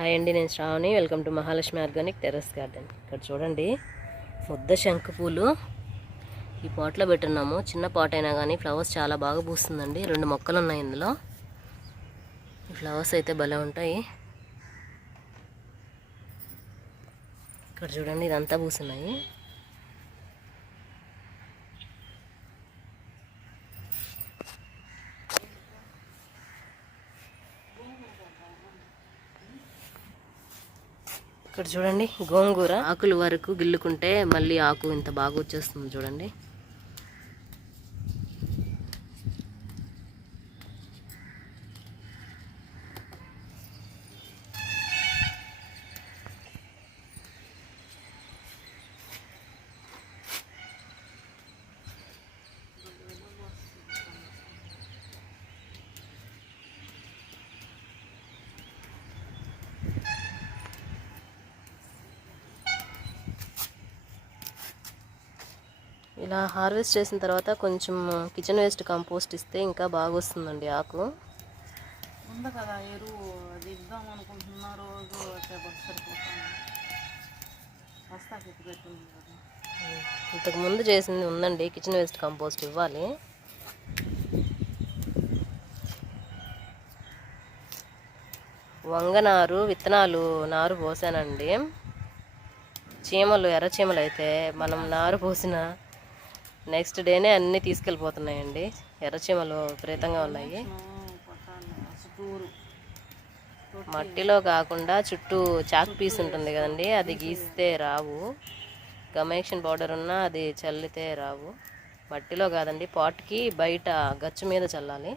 Hi అండి, నేను Shravani. Welcome to Mahalakshmi organic terrace garden. ఇక్కడ చూడండి, ముద్ద శంకు పూలు ఈ పాట్లో పెట్టున్నాము. చిన్న పాట్ అయినా కానీ ఫ్లవర్స్ చాలా బాగా పూస్తుందండి. 2 మొక్కలు ఉన్నాయి ఇందులో. ఈ ఫ్లవర్స్ అయితే భలే ఉంటాయి. ఇక్కడ చూడండి, ఇదంతా పూస్తున్నాయి. ఇక్కడ చూడండి, గోంగూర ఆకుల వరకు గిల్లుకుంటే మళ్ళీ ఆకు ఇంత బాగా వచ్చేస్తుంది చూడండి. ఇలా హార్వెస్ట్ చేసిన తర్వాత కొంచెం కిచెన్ వేస్ట్ కంపోస్ట్ ఇస్తే ఇంకా బాగా వస్తుందండి ఆకు. ఉంది కదా ఎరువు, అది ఇద్దాం అనుకుంటున్నా. రోజు పెట్టింది కదా. ఇంతకు ముందు చేసింది ఉందండి, కిచెన్ వేస్ట్ కంపోస్ట్ ఇవ్వాలి. వంగనారు విత్తనాలు నారు పోసానండి. చీమలు, ఎర్ర చీమలు అయితే మనం నారు పోసిన నెక్స్ట్ డేనే అన్నీ తీసుకెళ్ళిపోతున్నాయండి. ఎర్రచీమలు విపరీతంగా ఉన్నాయి. మట్టిలో కాకుండా చుట్టూ చాక్ పీస్ ఉంటుంది కదండి, అది గీస్తే రావు. గమేక్షన్ పౌడర్ ఉన్నా అది చల్లితే రావు. మట్టిలో కాదండి, పాట్కి బయట గచ్చు మీద చల్లాలి.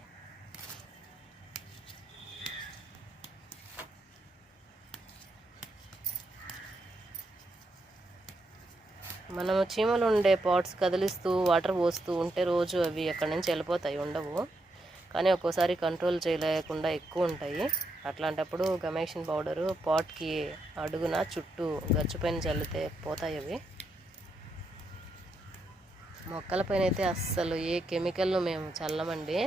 మనము చీమలు ఉండే పాట్స్ కదిలిస్తూ వాటర్ పోస్తూ ఉంటే రోజు అవి అక్కడి నుంచి వెళ్ళిపోతాయి, ఉండవు. కానీ ఒక్కోసారి కంట్రోల్ చేయలేకుండా ఎక్కువ ఉంటాయి. అట్లాంటప్పుడు గమేక్షన్ పౌడరు పాట్కి అడుగున చుట్టూ గచ్చుపైన చల్లితే పోతాయి అవి. మొక్కలపైన అయితే అస్సలు ఏ కెమికల్ మేము చల్లమండి.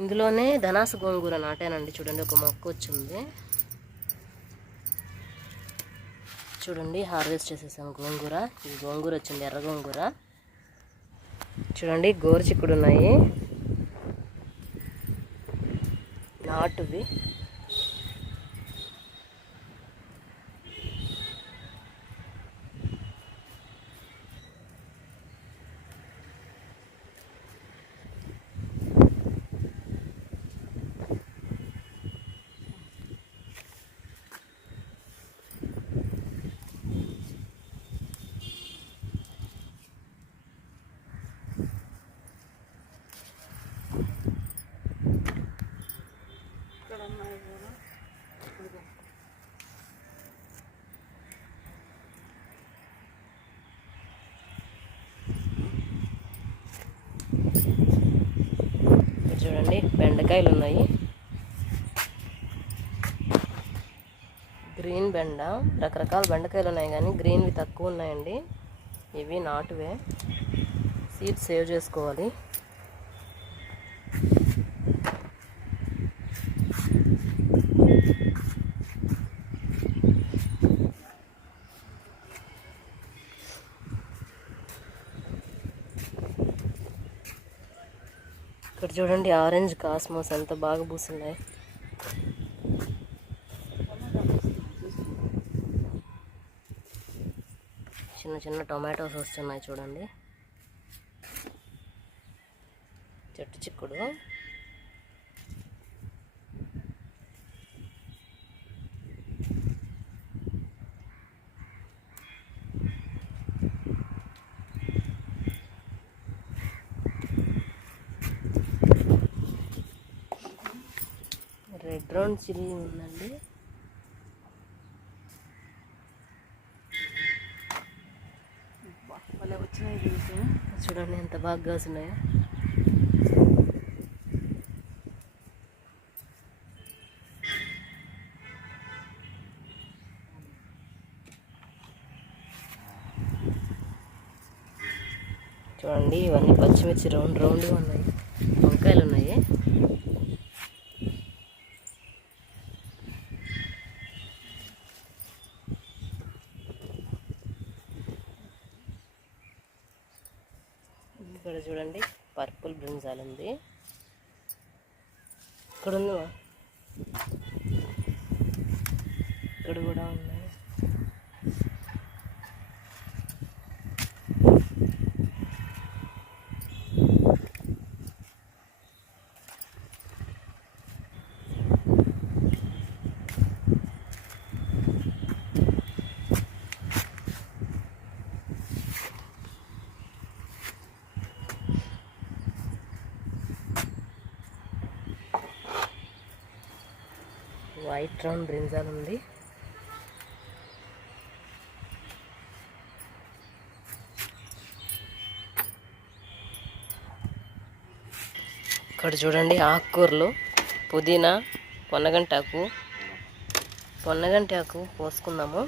ఇందులోనే ధనాస గోంగూర నాటానండి. చూడండి, ఒక మొక్క వచ్చింది. చూడండి, హార్వెస్ట్ చేసేసాము గోంగూర. ఈ గోంగూర వచ్చింది, ఎర్ర గోంగూర. చూడండి, గోరుచిక్కుడు ఉన్నాయి, నాటువి. చూడండి, బెండకాయలు ఉన్నాయి. గ్రీన్ బెండ, రకరకాల బెండకాయలు ఉన్నాయి కానీ గ్రీన్వి తక్కువ ఉన్నాయండి. ఇవి నాటువే, సీడ్స్ సేవ్ చేసుకోవాలి. ఇక్కడ చూడండి, ఆరెంజ్ కాస్మోస్ ఎంత బాగా పూస్తున్నాయి. చిన్న చిన్న టొమాటోస్ వస్తున్నాయి చూడండి. చెట్టు చిక్కుడు. రెడ్ రౌండ్ చిల్లీ ఉందండి. చూడండి ఎంత బాగా కాసున్నాయో. చూడండి ఇవన్నీ పచ్చిమిర్చి రౌండ్ రౌండ్గా ఉన్నాయి. వంకాయలు ఉన్నాయి. ఇక్కడ చూడండి పర్పుల్ బ్రింజాల్ ఉంది. ఇక్కడ ఉంది, ఇక్కడ కూడా ఉన్నాయి. వైట్ రౌండ్ బ్రింజాల్ ఉంది. ఇక్కడ చూడండి ఆకుకూరలు, పుదీనా, పొన్నగంటాకు పోసుకుందాము.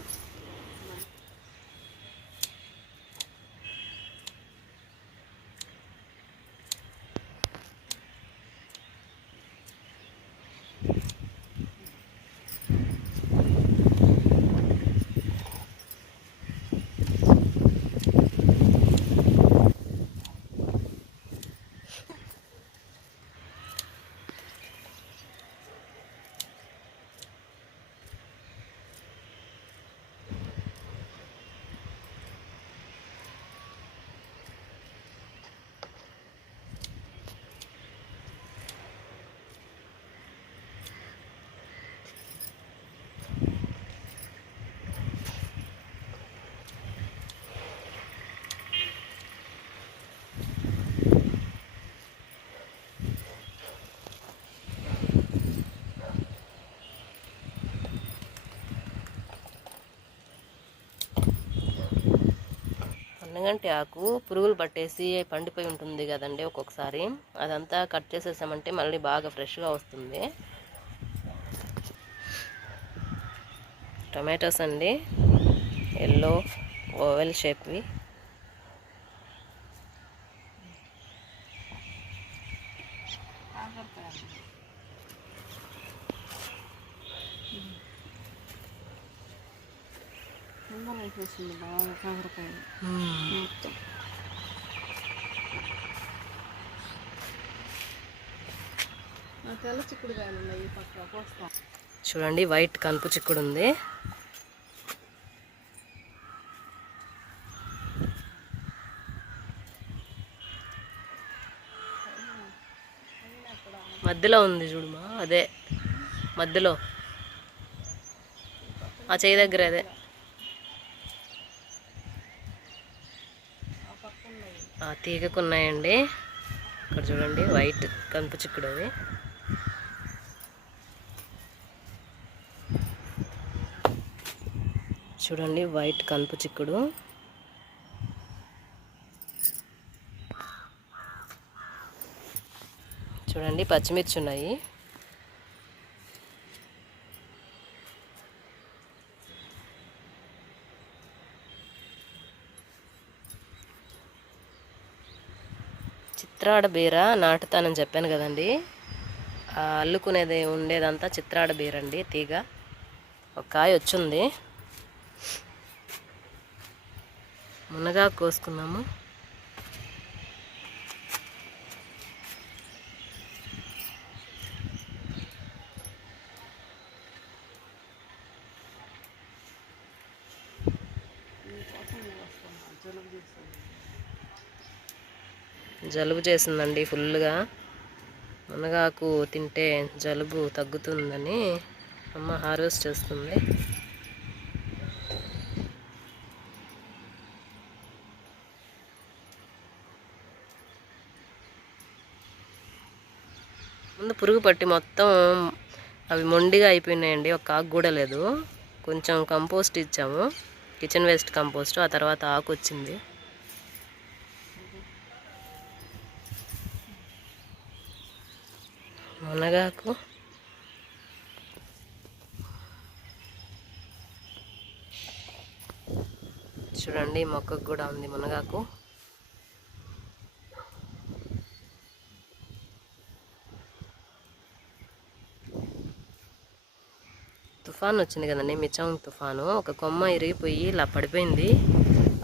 పొన్నగంటి ఆకు పురుగులు పట్టేసి పండిపోయి ఉంటుంది కదండి ఒక్కొక్కసారి. అదంతా కట్ చేసేసామంటే మళ్ళీ బాగా ఫ్రెష్గా వస్తుంది. టొమాటోస్ అండి, ఎల్లో ఓవెల్ షేప్వి. బాగా కాకరకాయలు మొత్తం. తెల్ల చిక్కుడుకాయలు ఉన్నాయి ఈ పక్క కోస్తాం. చూడండి వైట్ కనుపు చిక్కుడు ఉంది. మధ్యలో ఉంది చూడుమా, అదే మధ్యలో ఆ చేయి దగ్గర అదే తీగకున్నాయండి. ఇక్కడ చూడండి వైట్ కనుపు చిక్కుడు అది. చూడండి వైట్ కనుపు చిక్కుడు. చూడండి పచ్చిమిర్చి ఉన్నాయి. చిత్రాడ బీర నాటుతానని చెప్పాను కదండి. అల్లుకునేది ఉండేదంతా చిత్రాడ బీర అండి. తీగ ఒక కాయ వచ్చింది. మునగా కోసుకున్నాము. జలుబు చేసిందండి ఫుల్గా. మునగాకు తింటే జలుబు తగ్గుతుందని అమ్మ హార్వెస్ట్ చేస్తుంది. ముందు పురుగు పట్టి మొత్తం అవి మొండిగా అయిపోయినాయండి. ఒక ఆకు కూడా లేదు. కొంచెం కంపోస్ట్ ఇచ్చాము, కిచెన్ వేస్ట్ కంపోస్ట్. ఆ తర్వాత ఆకు వచ్చింది. మునగాకు చూడండి మొక్కకు కూడా ఉంది మునగాకు. తుఫాన్ వచ్చింది కదండి, మిచం తుఫాను. ఒక కొమ్మ ఇరిగిపోయి ఇలా పడిపోయింది.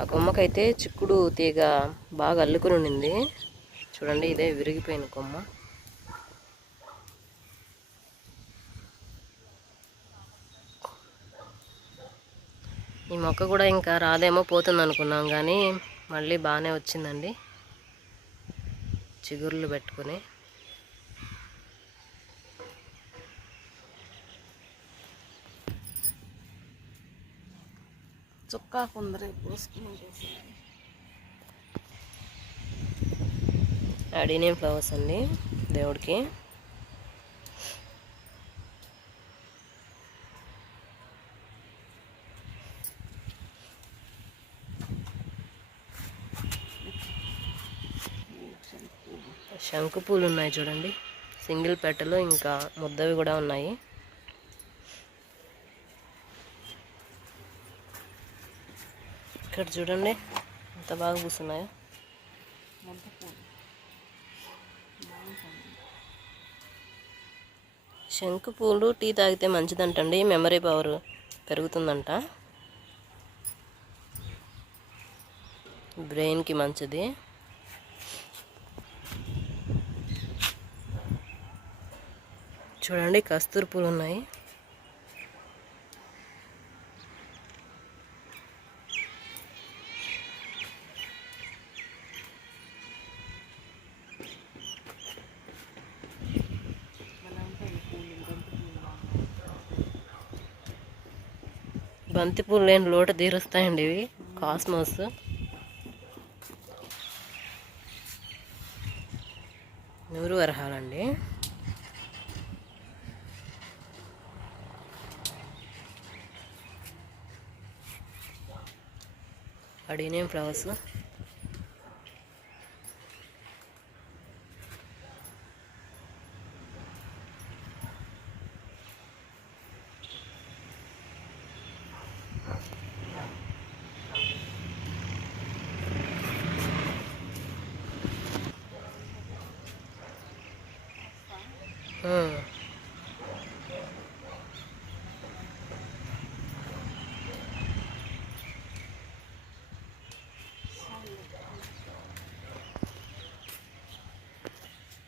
ఆ కొమ్మకైతే చిక్కుడు తీగ బాగా అల్లుకుని ఉండింది. చూడండి, ఇదే విరిగిపోయిన కొమ్మ. ఈ మొక్క కూడా ఇంకా రాదేమో, పోతుంది అనుకున్నాం, కానీ మళ్ళీ బాగానే వచ్చిందండి చిగుర్లు పెట్టుకుని. చుక్కా కొందరు పోసుకుని అడీనియం ఫ్లవర్స్ అండి దేవుడికి. శంకు పూలు ఉన్నాయి చూడండి, సింగిల్ పెట్టలు, ఇంకా ముద్దవి కూడా ఉన్నాయి. ఇక్కడ చూడండి ఎంత బాగా పూస్తున్నాయో. శంకు పూలు టీ తాగితే మంచిదంటండి, మెమరీ పవర్ పెరుగుతుందంట, బ్రెయిన్కి మంచిది. చూడండి కస్తూరి పూలు ఉన్నాయి. బంతి పూలు లేని లోట తీరుస్తాయండి ఇవి, కాస్మోస్. నూరు వరహాలండి. Adenium flowers.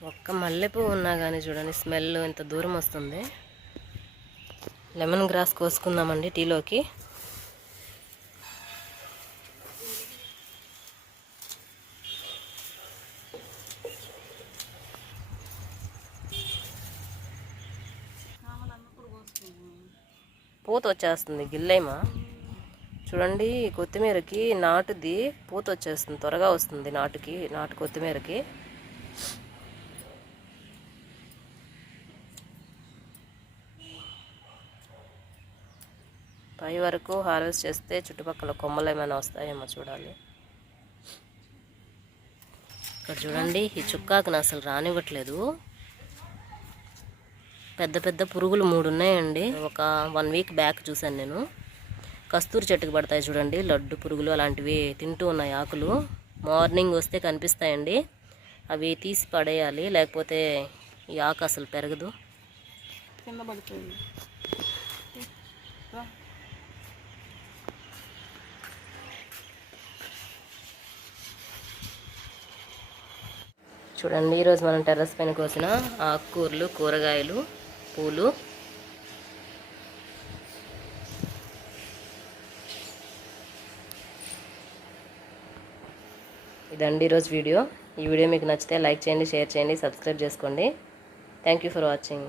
ఒక్క మల్లెపూ ఉన్నా కానీ చూడండి స్మెల్ ఎంత దూరం వస్తుంది. లెమన్ గ్రాస్ కోసుకుందామండి టీలోకి. పూత వచ్చేస్తుంది గిల్లేమా. చూడండి కొత్తిమీరకి నాటుది పూత వచ్చేస్తుంది, త్వరగా వస్తుంది నాటు కొత్తిమీరకి. పై వరకు హార్వెస్ట్ చేస్తే చుట్టుపక్కల కొమ్మలు ఏమైనా వస్తాయేమో చూడాలి. ఇక్కడ చూడండి ఈ చుక్కాకును అసలు రానివ్వట్లేదు. పెద్ద పెద్ద పురుగులు 3 ఉన్నాయండి. ఒక 1 వీక్ బ్యాక్ చూశాను నేను. కస్తూరి చెట్టుకు పడతాయి చూడండి, లడ్డు పురుగులు అలాంటివి తింటూ ఉన్నాయి ఆకులు. మార్నింగ్ వస్తే కనిపిస్తాయండి, అవి తీసి పడేయాలి, లేకపోతే ఈ ఆకు అసలు పెరగదు. కింద పడిపోయింది. చూడండి ఈరోజు మనం టెర్రస్ పైన కోసిన ఆకుకూరలు, కూరగాయలు, పూలు. ఇదండి ఈరోజు వీడియో. ఈ వీడియో మీకు నచ్చితే లైక్ చేయండి, షేర్ చేయండి, సబ్స్క్రైబ్ చేసుకోండి. Thank you for watching.